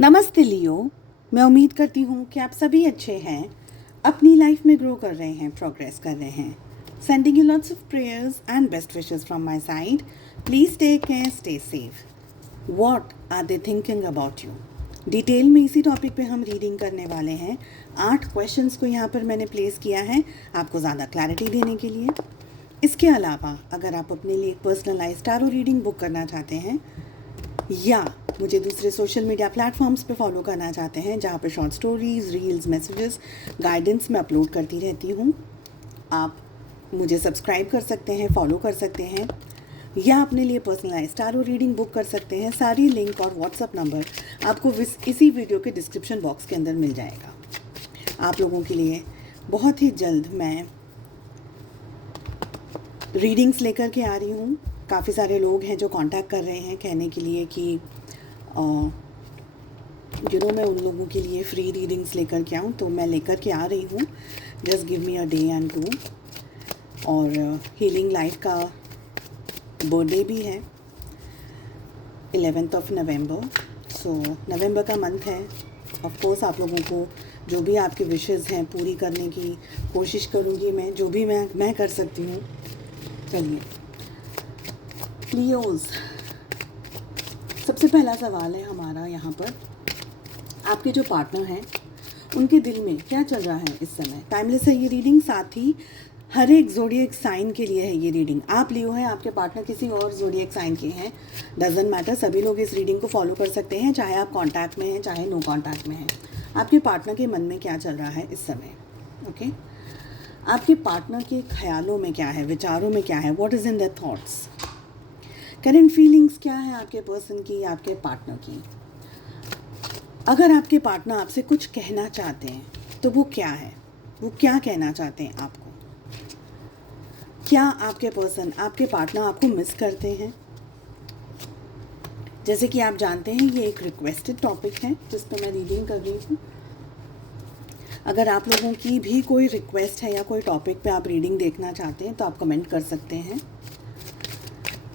नमस्ते लियो। मैं उम्मीद करती हूँ कि आप सभी अच्छे हैं, अपनी लाइफ में ग्रो कर रहे हैं, प्रोग्रेस कर रहे हैं। Sending you lots of prayers and best wishes from my side. Please take care, stay safe. What are they thinking about you? Detail में इसी टॉपिक पे हम रीडिंग करने वाले हैं। 8 क्वेश्चंस को यहाँ पर मैंने प्लेस किया है आपको ज़्यादा क्लैरिटी देने के लिए। इसके अलावा अगर आप अपने लिए एक पर्सनलाइज्ड टैरो रीडिंग बुक करना चाहते हैं या मुझे दूसरे सोशल मीडिया प्लेटफॉर्म्स पे फॉलो करना चाहते हैं जहाँ पे short stories, reels, messages, guidance मैं अपलोड करती रहती हूँ, आप मुझे सब्सक्राइब कर सकते हैं, फॉलो कर सकते हैं या अपने लिए पर्सनलाइज्ड टैरो रीडिंग बुक कर सकते हैं। सारी लिंक और व्हाट्सअप नंबर आपको इसी वीडियो के डिस्क्रिप्शन बॉक्स के अंदर मिल जाएगा। आप लोगों के लिए बहुत ही जल्द मैं रीडिंग्स लेकर के आ रही हूँ। काफ़ी सारे लोग हैं जो कांटेक्ट कर रहे हैं कहने के लिए कि मैं उन लोगों के लिए फ्री रीडिंग्स लेकर के आऊँ, तो मैं लेकर के आ रही हूँ। Just give me a day and two. और हीलिंग लाइफ का बर्थडे भी है 11th ऑफ नवंबर। सो नवंबर का मंथ है। ऑफ कोर्स आप लोगों को जो भी आपके विशेस हैं पूरी करने की कोशिश करूँगी मैं, जो भी मैं कर सकती हूँ। चलिए लियोज़, सबसे पहला सवाल है हमारा यहाँ पर, आपके जो पार्टनर हैं उनके दिल में क्या चल रहा है इस समय। टाइमलेस है ये रीडिंग, साथ ही हर एक ज़ोडिएक साइन के लिए है ये रीडिंग। आप लियो हैं, आपके पार्टनर किसी और ज़ोडिएक साइन के हैं, डजेंट मैटर, सभी लोग इस रीडिंग को फॉलो कर सकते हैं, चाहे आप कॉन्टैक्ट में हैं चाहे नो कॉन्टैक्ट में हैं। आपके पार्टनर के मन में क्या चल रहा है इस समय, ओके? आपके पार्टनर के ख्यालों में क्या है, विचारों में क्या है, what is in their thoughts, current feelings क्या है आपके पर्सन की, आपके पार्टनर की। अगर आपके पार्टनर आपसे कुछ कहना चाहते हैं तो वो क्या है, वो क्या कहना चाहते हैं आपको? क्या आपके पर्सन, आपके पार्टनर आपको मिस करते हैं? जैसे कि आप जानते हैं ये एक रिक्वेस्टेड टॉपिक है जिस पर मैं रीडिंग कर रही हूँ। अगर आप लोगों की भी कोई रिक्वेस्ट है या कोई टॉपिक पे आप रीडिंग देखना चाहते हैं तो आप कमेंट कर सकते हैं।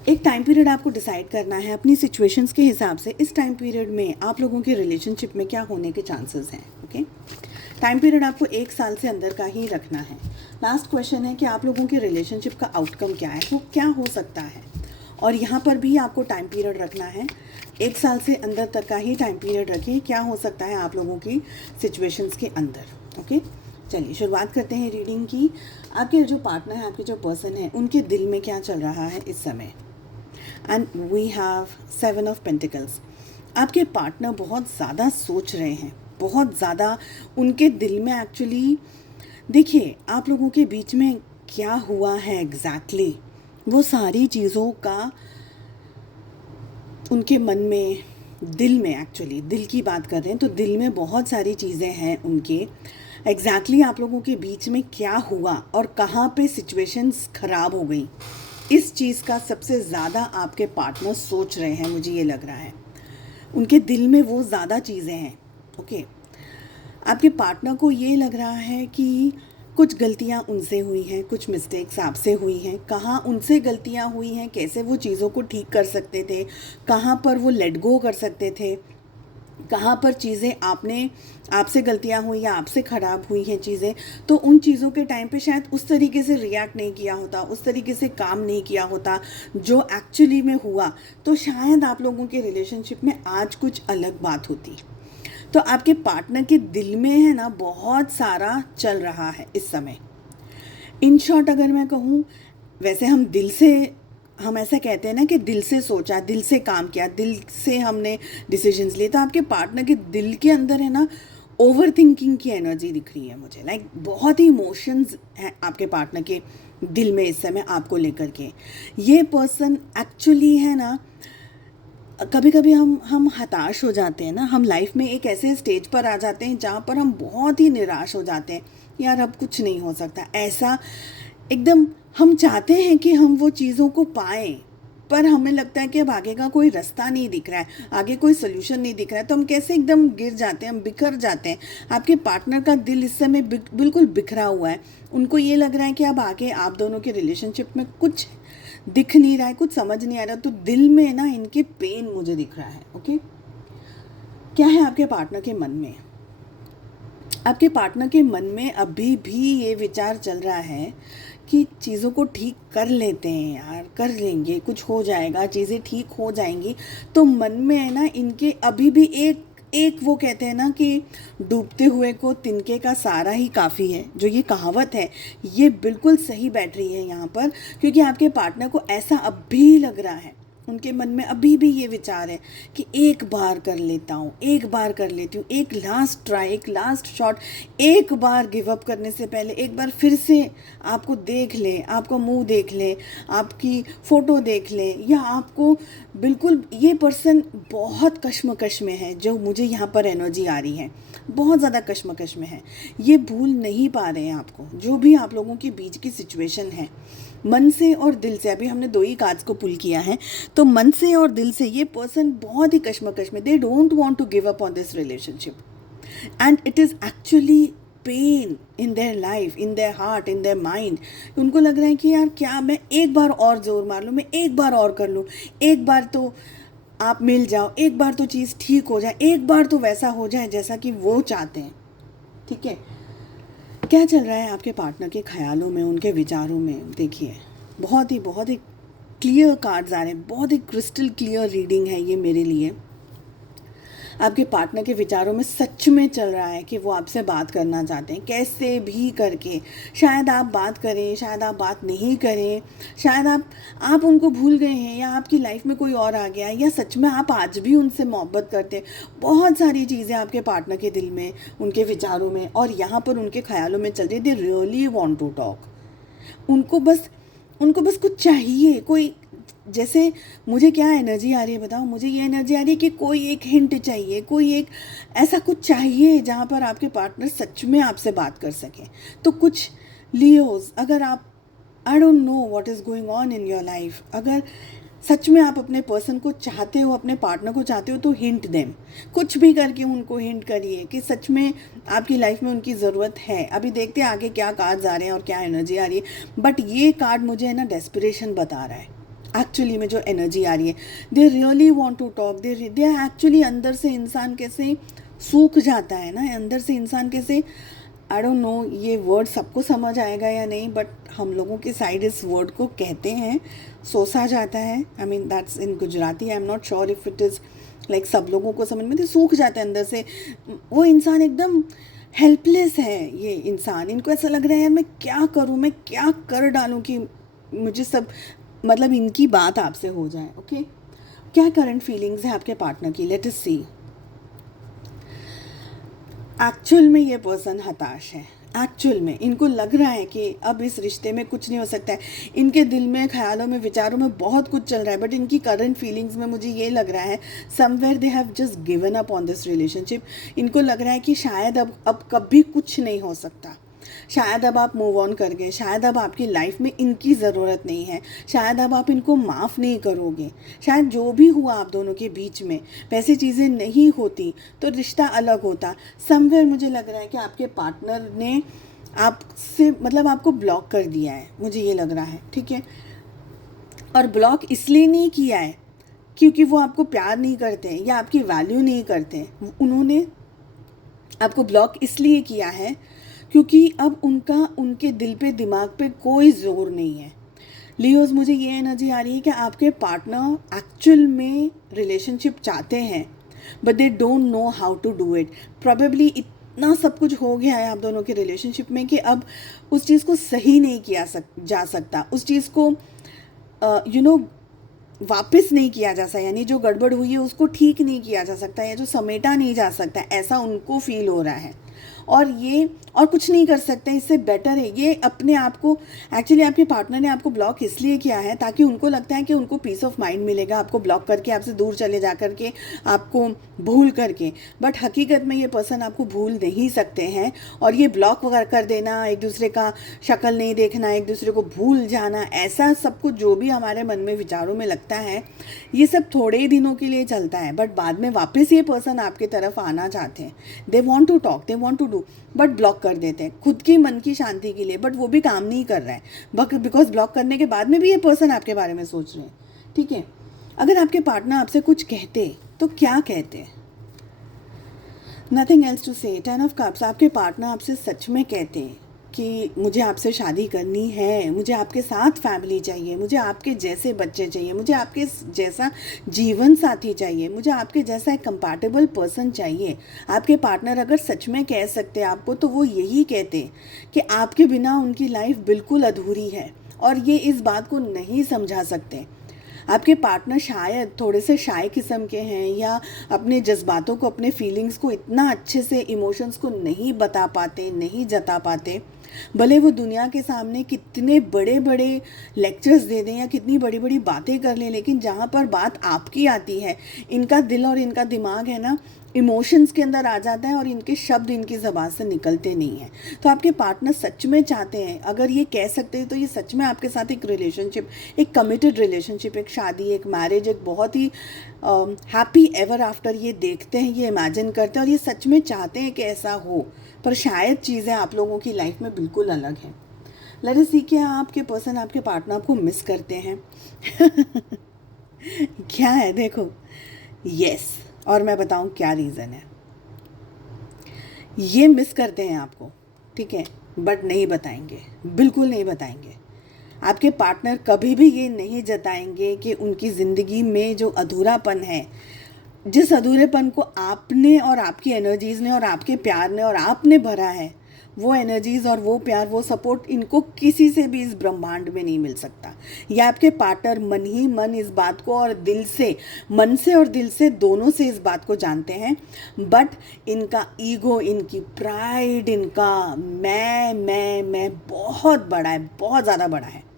एक टाइम पीरियड आपको डिसाइड करना है अपनी सिचुएशंस के हिसाब से। इस टाइम पीरियड में आप लोगों के रिलेशनशिप में क्या होने के चांसेस हैं, ओके? टाइम पीरियड आपको 1 साल से अंदर का ही रखना है। लास्ट क्वेश्चन है कि आप लोगों के रिलेशनशिप का आउटकम क्या है, वो क्या हो सकता है, और यहाँ पर भी आपको टाइम पीरियड रखना है। 1 साल से अंदर तक का ही टाइम पीरियड रखिए, क्या हो सकता है आप लोगों की सिचुएशंस के अंदर, ओके? चलिए शुरुआत करते हैं रीडिंग की। आपके जो पार्टनर है, आपके जो पर्सन है, उनके दिल में क्या चल रहा है इस समय। And we have 7 of pentacles. आपके पार्टनर बहुत ज़्यादा सोच रहे हैं, बहुत ज़्यादा उनके दिल में एक्चुअली, देखिए आप लोगों के बीच में क्या हुआ है एग्जैक्टली, वो सारी चीज़ों का उनके मन में, दिल में, एक्चुअली दिल की बात कर रहे हैं तो दिल में बहुत सारी चीज़ें हैं उनके। एग्जैक्टली आप लोगों के बीच में क्या हुआ और कहाँ पे सिचुएशंस ख़राब हो गई, इस चीज़ का सबसे ज़्यादा आपके पार्टनर सोच रहे हैं, मुझे ये लग रहा है। उनके दिल में वो ज़्यादा चीज़ें हैं, ओके? आपके पार्टनर को ये लग रहा है कि कुछ गलतियाँ उनसे हुई हैं, कुछ मिस्टेक्स आपसे हुई हैं। कहाँ उनसे गलतियाँ हुई हैं, कैसे वो चीज़ों को ठीक कर सकते थे, कहाँ पर वो लेट गो कर सकते थे, कहाँ पर चीज़ें आपसे गलतियाँ हुई या आपसे ख़राब हुई हैं चीज़ें, तो उन चीज़ों के टाइम पे शायद उस तरीके से रिएक्ट नहीं किया होता, उस तरीके से काम नहीं किया होता जो एक्चुअली में हुआ, तो शायद आप लोगों के रिलेशनशिप में आज कुछ अलग बात होती। तो आपके पार्टनर के दिल में है ना बहुत सारा चल रहा है इस समय। इन शॉर्ट अगर मैं कहूँ, वैसे हम ऐसा कहते हैं ना कि दिल से सोचा, दिल से काम किया, दिल से हमने डिसीजंस लिए, तो आपके पार्टनर के दिल के अंदर है ना ओवर थिंकिंग की एनर्जी दिख रही है मुझे। लाइक बहुत ही इमोशंस हैं आपके पार्टनर के दिल में इस समय आपको लेकर के। ये पर्सन एक्चुअली है ना, कभी कभी हम हताश हो जाते हैं ना, हम लाइफ में एक ऐसे स्टेज पर आ जाते हैं जहाँ पर हम बहुत ही निराश हो जाते हैं, यार अब कुछ नहीं हो सकता, ऐसा एकदम हम चाहते हैं कि हम वो चीज़ों को पाएं, पर हमें लगता है कि अब आगे का कोई रास्ता नहीं दिख रहा है, आगे कोई सोल्यूशन नहीं दिख रहा है, तो हम कैसे एकदम गिर जाते हैं, हम बिखर जाते हैं। आपके पार्टनर का दिल इस समय बिल्कुल बिखरा हुआ है। उनको ये लग रहा है कि अब आगे आप दोनों के रिलेशनशिप में कुछ दिख नहीं रहा है, कुछ समझ नहीं आ रहा, तो दिल में ना इनके पेन मुझे दिख रहा है, ओके? क्या है आपके पार्टनर के मन में? आपके पार्टनर के मन में अभी भी ये विचार चल रहा है कि चीज़ों को ठीक कर लेते हैं यार, कर लेंगे, कुछ हो जाएगा, चीज़ें ठीक हो जाएंगी। तो मन में है ना इनके अभी भी एक एक वो कहते हैं ना कि डूबते हुए को तिनके का सहारा ही काफ़ी है, जो ये कहावत है ये बिल्कुल सही बैठ रही है यहाँ पर। क्योंकि आपके पार्टनर को ऐसा अब भी लग रहा है, उनके मन में अभी भी ये विचार है कि एक बार कर लेता हूँ, एक बार कर लेती हूँ, एक लास्ट ट्राई, एक लास्ट शॉट, एक बार गिव अप करने से पहले एक बार फिर से आपको देख ले, आपका मुंह देख ले, आपकी फ़ोटो देख ले, या आपको बिल्कुल ये पर्सन बहुत कश्मकश में है, जो मुझे यहाँ पर एनर्जी आ रही है, बहुत ज़्यादा कश्मकश में है, ये भूल नहीं पा रहे हैं आपको। जो भी आप लोगों के बीच की सिचुएशन है, मन से और दिल से, अभी हमने 2 ही कार्ड्स को पुल किया है, तो मन से और दिल से ये पर्सन बहुत ही कश्मकश में, they don't want to give up on this relationship and it is actually pain in their life, in their heart, in their mind. उनको लग रहा है कि यार क्या मैं एक बार और जोर मार लूँ, मैं एक बार और कर लूँ, एक बार तो आप मिल जाओ, एक बार तो चीज़ ठीक हो जाए, एक बार तो वैसा हो जाए जैसा कि वो चाहते हैं। ठीक है, क्या चल रहा है आपके पार्टनर के ख्यालों में, उनके विचारों में? देखिए बहुत ही क्लियर कार्ड्स आ रहे हैं, बहुत ही क्रिस्टल क्लियर रीडिंग है ये मेरे लिए। आपके पार्टनर के विचारों में सच में चल रहा है कि वो आपसे बात करना चाहते हैं, कैसे भी करके। शायद आप बात करें, शायद आप बात नहीं करें, शायद आप उनको भूल गए हैं, या आपकी लाइफ में कोई और आ गया है, या सच में आप आज भी उनसे मोहब्बत करते हैं। बहुत सारी चीज़ें आपके पार्टनर के दिल में, उनके विचारों में और यहाँ पर उनके ख्यालों में चल रही है। They really want to talk. उनको बस कुछ चाहिए, कोई, जैसे मुझे क्या एनर्जी आ रही है बताओ, मुझे ये एनर्जी आ रही है कि कोई एक हिंट चाहिए, कोई एक ऐसा कुछ चाहिए जहाँ पर आपके पार्टनर सच में आपसे बात कर सकें। तो कुछ लियोज, अगर आप, I don't know what is going on in your life, अगर सच में आप अपने पर्सन को चाहते हो, अपने पार्टनर को चाहते हो, तो हिंट दें, कुछ भी करके उनको हिंट करिए कि सच में आपकी लाइफ में उनकी ज़रूरत है। अभी देखते हैं आगे क्या कार्ड्स आ रहे हैं और क्या एनर्जी आ रही है, बट ये कार्ड मुझे है ना डेस्परेशन बता रहा है। एक्चुअली में जो एनर्जी आ रही है, they really want to talk, they actually, अंदर से इंसान कैसे सूख जाता है ना, अंदर से इंसान कैसे, आई डोंट नो ये वर्ड सबको समझ आएगा या नहीं, बट हम लोगों की साइड इस वर्ड को कहते हैं सोसा जाता है। I mean that's in Gujarati, I am not sure if it is like सब लोगों को समझ में, तो सूख जाता है अंदर से। वो इंसान एकदम हेल्पलेस है, ये इंसान, इनको ऐसा लग रहा है यार मैं क्या करूँ, मैं क्या कर डालूँ कि मुझे सब, मतलब इनकी बात आपसे हो जाए। ओके, क्या करंट फीलिंग्स है आपके पार्टनर की? लेट अस सी। एक्चुअल में ये पर्सन हताश है, एक्चुअल में इनको लग रहा है कि अब इस रिश्ते में कुछ नहीं हो सकता है। इनके दिल में, ख्यालों में, विचारों में बहुत कुछ चल रहा है, बट इनकी करंट फीलिंग्स में मुझे ये लग रहा है somewhere they have just given up on this relationship. इनको लग रहा है कि शायद अब कभी कुछ नहीं हो सकता, शायद अब आप मूव ऑन कर गए, शायद अब आपकी लाइफ में इनकी ज़रूरत नहीं है, शायद अब आप इनको माफ़ नहीं करोगे, शायद जो भी हुआ आप दोनों के बीच में वैसी चीज़ें नहीं होती तो रिश्ता अलग होता। समवेयर मुझे लग रहा है कि आपके पार्टनर ने आपसे, मतलब आपको ब्लॉक कर दिया है, मुझे ये लग रहा है। ठीक है, और ब्लॉक इसलिए नहीं किया है क्योंकि वो आपको प्यार नहीं करते हैं या आपकी वैल्यू नहीं करते, उन्होंने आपको ब्लॉक इसलिए किया है क्योंकि अब उनके दिल पे, दिमाग पे कोई ज़ोर नहीं है। लियोज, मुझे ये एनर्जी आ रही है कि आपके पार्टनर एक्चुअल में रिलेशनशिप चाहते हैं, but they don't know how to do it. Probably इतना सब कुछ हो गया है आप दोनों के रिलेशनशिप में कि अब उस चीज़ को सही नहीं किया जा सकता, उस चीज़ को वापस नहीं किया जा सकता, यानी जो गड़बड़ हुई है उसको ठीक नहीं किया जा सकता, या जो समेटा नहीं जा सकता, ऐसा उनको फील हो रहा है। और ये और कुछ नहीं कर सकते, इससे बेटर है ये अपने आप को, एक्चुअली आपके पार्टनर ने आपको ब्लॉक इसलिए किया है ताकि उनको लगता है कि उनको पीस ऑफ माइंड मिलेगा आपको ब्लॉक करके, आपसे दूर चले जा करके, आपको भूल करके। बट हकीकत में ये पर्सन आपको भूल नहीं सकते हैं, और ये ब्लॉक वगैरह कर देना, एक दूसरे का शक्ल नहीं देखना, एक दूसरे को भूल जाना, ऐसा सब कुछ जो भी हमारे मन में, विचारों में लगता है, ये सब थोड़े ही दिनों के लिए चलता है, बट बाद में वापस ये पर्सन आपकी तरफ आना चाहते हैं। They want to talk, they want to do, but block कर देते हैं खुद की मन की शांति के लिए, बट वो भी काम नहीं कर रहा है बिकॉज ब्लॉक करने के बाद में भी ये पर्सन आपके बारे में सोच रहे हैं। ठीक है, अगर आपके पार्टनर आपसे कुछ कहते तो क्या कहते? नथिंग एल्स टू से। 10 ऑफ कप्स, आपके पार्टनर आपसे सच में कहते हैं कि मुझे आपसे शादी करनी है, मुझे आपके साथ फैमिली चाहिए, मुझे आपके जैसे बच्चे चाहिए, मुझे आपके जैसा जीवन साथी चाहिए, मुझे आपके जैसा एक कंपैटिबल पर्सन चाहिए। आपके पार्टनर अगर सच में कह सकते हैं आपको, तो वो यही कहते हैं कि आपके बिना उनकी लाइफ बिल्कुल अधूरी है और ये इस बात को नहीं समझा सकते। आपके पार्टनर शायद थोड़े से शाय किस्म के हैं या अपने जज्बातों को, अपने फीलिंग्स को इतना अच्छे से, इमोशंस को नहीं बता पाते, नहीं जता पाते। भले वो दुनिया के सामने कितने बड़े बड़े लेक्चर्स दे दें या कितनी बड़ी बड़ी बातें कर लें, लेकिन जहाँ पर बात आपकी आती है, इनका दिल और इनका दिमाग है ना, इमोशंस के अंदर आ जाता है और इनके शब्द इनकी ज़बान से निकलते नहीं हैं। तो आपके पार्टनर सच में चाहते हैं, अगर ये कह सकते हैं तो ये सच में आपके साथ एक रिलेशनशिप, एक कमिटेड रिलेशनशिप, एक शादी, एक मैरिज, एक बहुत ही हैप्पी एवर आफ्टर ये देखते हैं, ये इमेजिन करते हैं और ये सच में चाहते हैं कि ऐसा हो। पर शायद चीज़ें आप लोगों की लाइफ में बिल्कुल अलग हैं। लेट अस सी कि आपके पर्सन, आपके पार्टनर आपको मिस करते हैं। क्या है, देखो, यस, और मैं बताऊं क्या रीज़न है। ये मिस करते हैं आपको, ठीक है, बट नहीं बताएंगे, बिल्कुल नहीं बताएंगे। आपके पार्टनर कभी भी ये नहीं जताएंगे कि उनकी ज़िंदगी में जो अधूरापन है, जिस अधूरेपन को आपने और आपकी एनर्जीज़ ने और आपके प्यार ने और आपने भरा है, वो एनर्जीज़ और वो प्यार, वो सपोर्ट इनको किसी से भी इस ब्रह्मांड में नहीं मिल सकता। या आपके पार्टनर मन ही मन इस बात को और दिल से, मन से और दिल से दोनों से इस बात को जानते हैं, बट इनका ईगो, इनकी प्राइड, इनका मैं बहुत बड़ा है, बहुत ज़्यादा बड़ा है।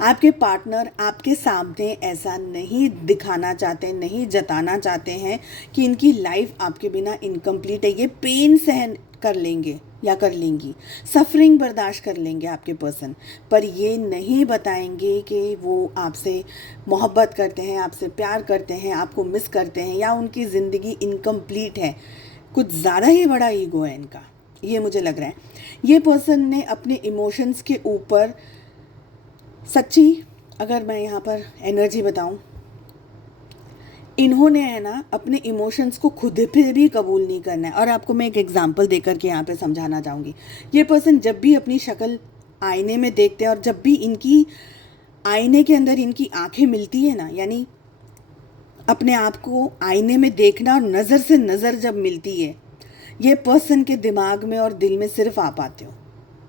आपके पार्टनर आपके सामने ऐसा नहीं दिखाना चाहते, नहीं जताना चाहते हैं कि इनकी लाइफ आपके बिना इनकम्प्लीट है। ये पेन सहन कर लेंगे या कर लेंगी, सफरिंग बर्दाश्त कर लेंगे आपके पर्सन, पर ये नहीं बताएंगे कि वो आपसे मोहब्बत करते हैं, आपसे प्यार करते हैं, आपको मिस करते हैं या उनकी ज़िंदगी इनकम्प्लीट है। कुछ ज़्यादा ही बड़ा ईगो है इनका, ये मुझे लग रहा है। ये पर्सन ने अपने इमोशंस के ऊपर, सच्ची अगर मैं यहाँ पर एनर्जी बताऊँ, इन्होंने है ना अपने इमोशंस को खुद पे भी कबूल नहीं करना है। और आपको मैं एक एग्जांपल देकर के यहाँ पे समझाना चाहूँगी। ये पर्सन जब भी अपनी शक्ल आईने में देखते हैं और जब भी इनकी आईने के अंदर इनकी आंखें मिलती है ना, यानी अपने आप को आईने में देखना और नज़र से नज़र जब मिलती है, ये पर्सन के दिमाग में और दिल में सिर्फ आप आते हो,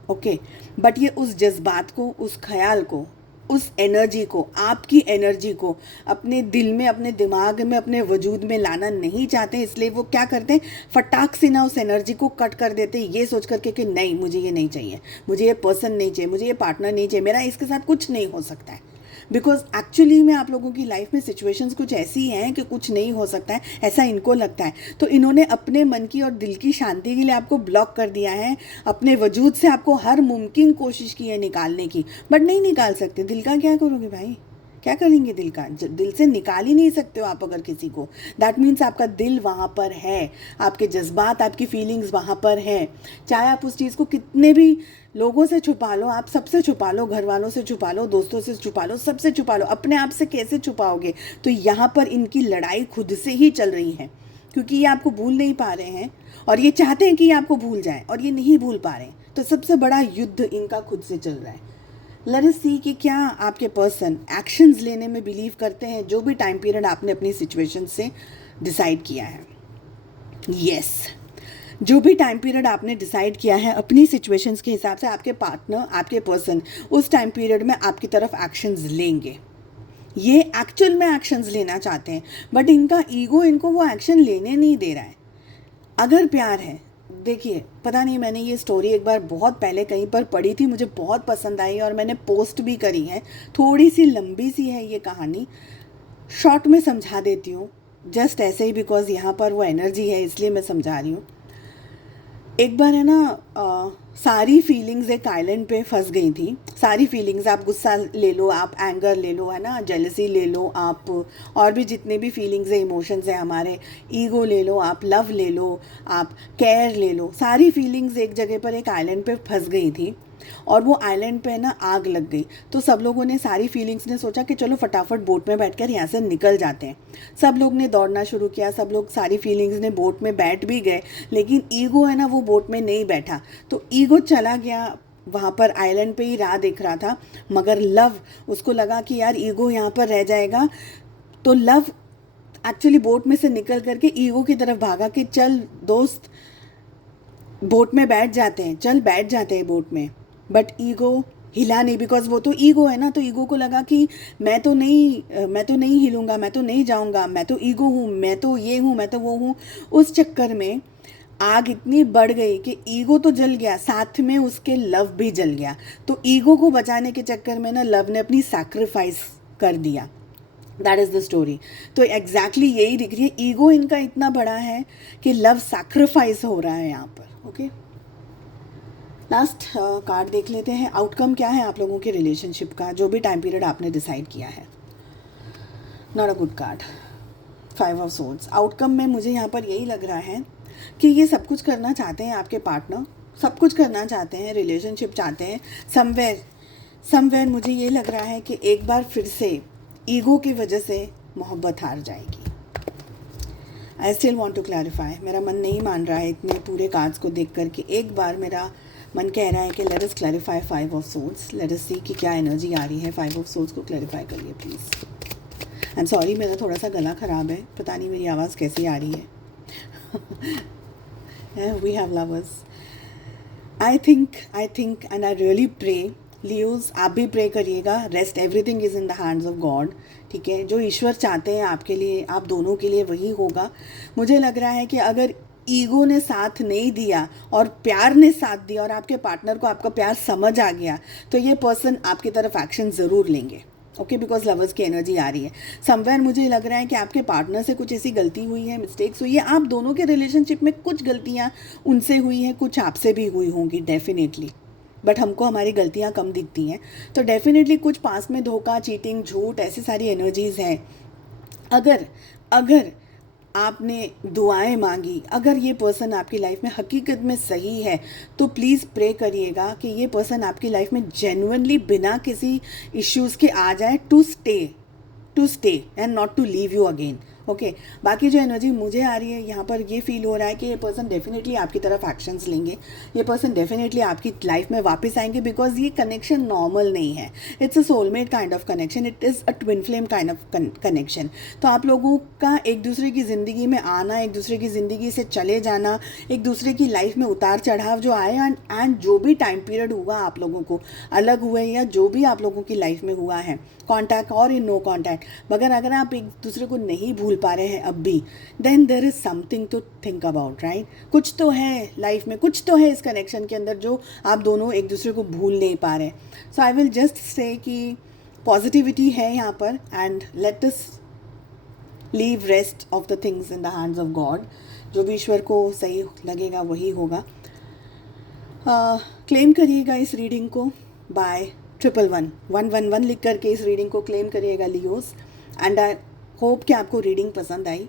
ओके, बट ये उस जज्बात को, उस ख्याल को, उस एनर्जी को, आपकी एनर्जी को अपने दिल में, अपने दिमाग में, अपने वजूद में लाना नहीं चाहते। इसलिए वो क्या करते हैं, फटाक से ना उस एनर्जी को कट कर देते हैं, ये सोच करके कि नहीं, मुझे ये नहीं चाहिए, मुझे ये पर्सन नहीं चाहिए, मुझे ये पार्टनर नहीं चाहिए, मेरा इसके साथ कुछ नहीं हो सकता है। बिकॉज एक्चुअली में आप लोगों की लाइफ में सिचुएशंस कुछ ऐसी हैं कि कुछ नहीं हो सकता है, ऐसा इनको लगता है। तो इन्होंने अपने मन की और दिल की शांति के लिए आपको ब्लॉक कर दिया है, अपने वजूद से आपको हर मुमकिन कोशिश की है निकालने की, बट नहीं निकाल सकते। दिल का क्या करोगे भाई, क्या करेंगे दिल का? दिल से निकाल ही नहीं सकते हो आप अगर किसी को। दैट मीन्स आपका दिल वहाँ पर है, आपके जज्बात, आपकी फीलिंग्स वहाँ पर है। चाहे आप उस चीज़ को कितने भी लोगों से छुपा लो, आप सबसे छुपा लो, घर वालों से छुपा लो, दोस्तों से छुपा लो, सबसे छुपा लो, अपने आप से कैसे छुपाओगे? तो यहाँ पर इनकी लड़ाई खुद से ही चल रही है, क्योंकि ये आपको भूल नहीं पा रहे हैं और ये चाहते हैं कि ये आपको भूल जाएं और ये नहीं भूल पा रहे हैं। तो सबसे बड़ा युद्ध इनका खुद से चल रहा है। लेट अस सी कि क्या आपके पर्सन एक्शंस लेने में बिलीव करते हैं, जो भी टाइम पीरियड आपने अपनी सिचुएशन से डिसाइड किया है। यस, जो भी टाइम पीरियड आपने डिसाइड किया है अपनी सिचुएशंस के हिसाब से, आपके पार्टनर, आपके पर्सन उस टाइम पीरियड में आपकी तरफ एक्शंस लेंगे। ये एक्चुअल में एक्शंस लेना चाहते हैं, बट इनका ईगो इनको वो एक्शन लेने नहीं दे रहा है। अगर प्यार है, देखिए, पता नहीं, मैंने ये स्टोरी एक बार बहुत पहले कहीं पर पढ़ी थी, मुझे बहुत पसंद आई और मैंने पोस्ट भी करी है। थोड़ी सी लंबी सी है ये कहानी, शॉर्ट में समझा देती हूँ, जस्ट ऐसे ही, बिकॉज यहाँ पर वो एनर्जी है इसलिए मैं समझा रही हूँ। एक बार है ना, सारी फीलिंग्स एक आइलैंड पे फंस गई थी। सारी फीलिंग्स, आप गुस्सा ले लो, आप एंगर ले लो, है ना, जेलसी ले लो, आप और भी जितने भी फीलिंग्स है, इमोशंस है हमारे, ईगो ले लो, आप लव ले लो, आप केयर ले लो, सारी फीलिंग्स एक जगह पर एक आइलैंड पे फंस गई थी। और वो आइलैंड पे ना आग लग गई। तो सब लोगों ने, सारी फीलिंग्स ने सोचा कि चलो फटाफट बोट में बैठकर यहाँ से निकल जाते हैं। सब लोग ने दौड़ना शुरू किया, सब लोग, सारी फीलिंग्स ने बोट में बैठ भी गए, लेकिन ईगो है ना वो बोट में नहीं बैठा। तो ईगो चला गया, वहाँ पर आइलैंड पे ही राह देख रहा था। मगर लव, उसको लगा कि यार ईगो यहाँ पर रह जाएगा, तो लव एक्चुअली बोट में से निकल करके ईगो की तरफ भागा कि चल दोस्त बोट में बैठ जाते हैं, चल बैठ जाते हैं बोट में। बट ईगो हिला नहीं, बिकॉज वो तो ईगो है ना। तो ईगो को लगा कि मैं तो नहीं हिलूंगा, मैं तो नहीं जाऊंगा, मैं तो ईगो हूँ, मैं तो ये हूँ, मैं तो वो हूँ। उस चक्कर में आग इतनी बढ़ गई कि ईगो तो जल गया, साथ में उसके लव भी जल गया। तो ईगो को बचाने के चक्कर में ना लव ने अपनी सैक्रिफाइस कर दिया। That is the story. तो एग्जैक्टली यही दिख रही है, ईगो इनका इतना बड़ा है कि लव सैक्रिफाइस हो रहा है यहाँ पर। ओके, लास्ट कार्ड देख लेते हैं। आउटकम क्या है आप लोगों के रिलेशनशिप का, जो भी टाइम पीरियड आपने डिसाइड किया है। Not a good card, 5 of swords. Outcome में मुझे यहाँ पर यही लग रहा है कि ये सब कुछ करना चाहते हैं, आपके पार्टनर सब कुछ करना चाहते हैं, रिलेशनशिप चाहते हैं। समवेयर मुझे ये लग रहा है कि एक बार फिर से ईगो की वजह से मोहब्बत हार जाएगी। I still want to clarify. मेरा मन नहीं मान रहा है इतने पूरे कार्ड्स को देख कर के। एक बार मेरा मन कह रहा है कि let us clarify 5 of swords, let us see कि क्या एनर्जी आ रही है। 5 ऑफ सोर्ड्स को क्लैरिफाई करिए प्लीज़। आई एम सॉरी, मेरा थोड़ा सा गला ख़राब है, पता नहीं मेरी आवाज़ कैसी आ रही है। We have lovers. I think and I really pray, Leos, आप भी प्रे करिएगा। Rest everything is in the hands of God. ठीक है, जो ईश्वर चाहते हैं आपके लिए, आप दोनों के लिए, वही होगा। मुझे लग रहा है कि अगर ईगो ने साथ नहीं दिया और प्यार ने साथ दिया और आपके पार्टनर को आपका प्यार समझ आ गया, तो ये पर्सन आपकी तरफ एक्शन ज़रूर लेंगे। ओके, बिकॉज लवर्स की एनर्जी आ रही है। समवेयर मुझे लग रहा है कि आपके पार्टनर से कुछ ऐसी गलती हुई है, मिस्टेक्स हुई है। आप दोनों के रिलेशनशिप में कुछ गलतियाँ उनसे हुई हैं, कुछ आपसे भी हुई होंगी डेफिनेटली। बट हमको हमारी गलतियाँ कम दिखती हैं, तो डेफिनेटली कुछ पास में धोखा, चीटिंग, झूठ, ऐसी सारी एनर्जीज़ हैं। अगर आपने दुआएं मांगी, अगर ये पर्सन आपकी लाइफ में हकीकत में सही है, तो प्लीज़ प्रे करिएगा कि ये पर्सन आपकी लाइफ में जेन्युइनली बिना किसी इश्यूज़ के आ जाए, to stay and not to leave you again. Okay, बाकी जो एनर्जी मुझे आ रही है यहाँ पर, ये फील हो रहा है कि ये पर्सन डेफिनेटली आपकी तरफ एक्शंस लेंगे, ये पर्सन डेफिनेटली आपकी लाइफ में वापस आएंगे, बिकॉज ये कनेक्शन नॉर्मल नहीं है। It's a soulmate kind of connection, it is a twin flame kind of connection. तो आप लोगों का एक दूसरे की ज़िंदगी में आना, एक दूसरे की ज़िंदगी से चले जाना, एक दूसरे की लाइफ में उतार चढ़ाव जो आए, एंड जो भी टाइम पीरियड हुआ आप लोगों को अलग हुए, या जो भी आप लोगों की लाइफ में हुआ है, कॉन्टैक्ट और इन नो कॉन्टैक्ट, मगर अगर आप एक दूसरे को नहीं भूल पा रहे हैं अब भी, then there is something to think about, right. कुछ तो है लाइफ में, कुछ तो है इस कनेक्शन के अंदर जो आप दोनों एक दूसरे को भूल नहीं पा रहे। सो आई विल जस्ट से कि पॉजिटिविटी है यहाँ पर, and let us leave rest of the things in the hands of God. जो भी ईश्वर को सही लगेगा वही होगा। क्लेम करिएगा इस रीडिंग को बाय 111 लिख करके इस रीडिंग को क्लेम करिएगा लियोस। एंड आई होप कि आपको रीडिंग पसंद आई।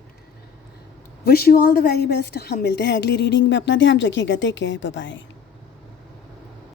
Wish you all the very best. हम मिलते हैं अगली रीडिंग में। अपना ध्यान रखिएगा। Take care, bye bye.